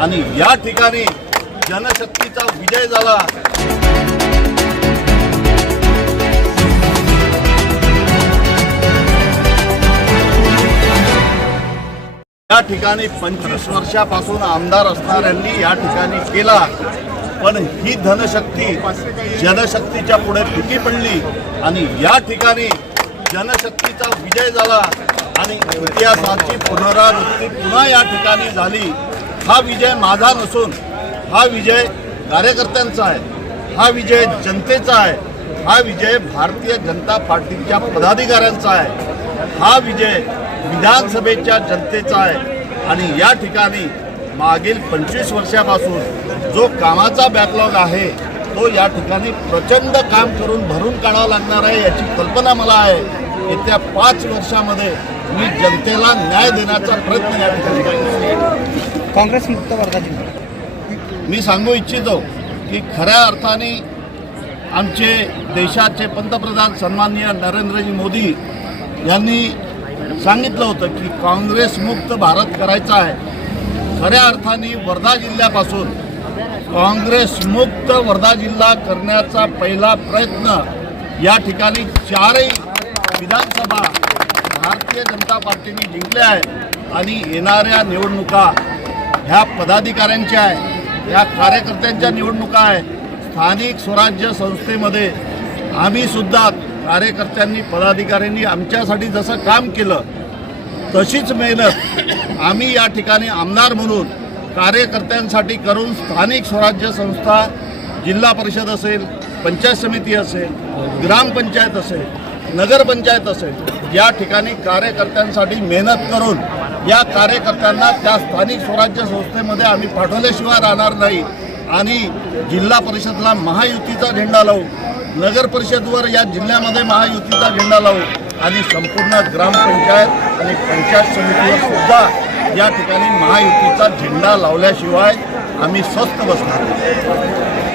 आणि या ठिकाणी जनशक्तीचा विजय झाला. या ठिकाणी पंचवीस वर्षापासून आमदार असणाऱ्यांनी या ठिकाणी केला. पण ही धनशक्ती जनशक्तीच्या पुढे फिकी पडली आणि या ठिकाणी जनशक्तीचा विजय झाला आणि इतिहासाची पुनरावृत्ती पुन्हा या ठिकाणी झाली. हा विजय माझा नसून हा विजय कार्यकर्त्यांचा आहे हा विजय जनतेचा आहे हा विजय भारतीय जनता पार्टीच्या पदाधिकाऱ्यांचा आहे हा विजय विधानसभेच्या जनतेचा आहे. आणि या ठिकाणी मागील पंचवीस वर्षापासून जो कामाचा बॅकलॉग आहे तो या ठिकाणी प्रचंड काम करून भरून काढावा लागणार आहे याची कल्पना मला आहे. येत्या पाच वर्षामध्ये मी जनतेला न्याय देण्याचा प्रयत्न या ठिकाणी काँग्रेस मुक्त वर्धा जिल्हा मी सांगू इच्छितो की खऱ्या अर्थाने आमचे देशाचे पंतप्रधान सन्माननीय नरेंद्रजी मोदी यांनी सांगितलं होतं की काँग्रेसमुक्त भारत करायचा आहे. खऱ्या अर्थाने वर्धा जिल्ह्यापासून काँग्रेसमुक्त वर्धा जिल्हा करण्याचा पहिला प्रयत्न या ठिकाणी चारही विधानसभा भारतीय जनता पार्टीने जिंकल्या आहेत आणि येणाऱ्या निवडणुका ह्या पदाधिकाऱ्यांच्या आहे ह्या कार्यकर्त्यांच्या निवडणुका आहे. स्थानिक स्वराज्य संस्थेमध्ये आम्हीसुद्धा कार्यकर्त्यांनी पदाधिकाऱ्यांनी आमच्यासाठी जसं काम केलं तशीच मेहनत आम्ही या ठिकाणी आमदार म्हणून कार्यकर्त्यांसाठी करून स्थानिक स्वराज्य संस्था जिल्हा परिषद असेल पंचायत समिती असेल ग्रामपंचायत असेल नगरपंचायत असेल या ठिकाणी कार्यकर्त्यांसाठी मेहनत करून या कार्यकर्त्यांना त्या स्थानिक स्वराज्य संस्थेमध्ये आम्ही पाठवल्याशिवाय राहणार नाही. आणि जिल्हा परिषदला महायुतीचा झेंडा लावू. नगर परिषदवर या जिल्ह्यामध्ये महायुतीचा झेंडा लावू. आणि संपूर्ण ग्रामपंचायत आणि पंचायत समितीवर सुद्धा या ठिकाणी महायुतीचा झेंडा लावल्याशिवाय आम्ही स्वस्त बसणार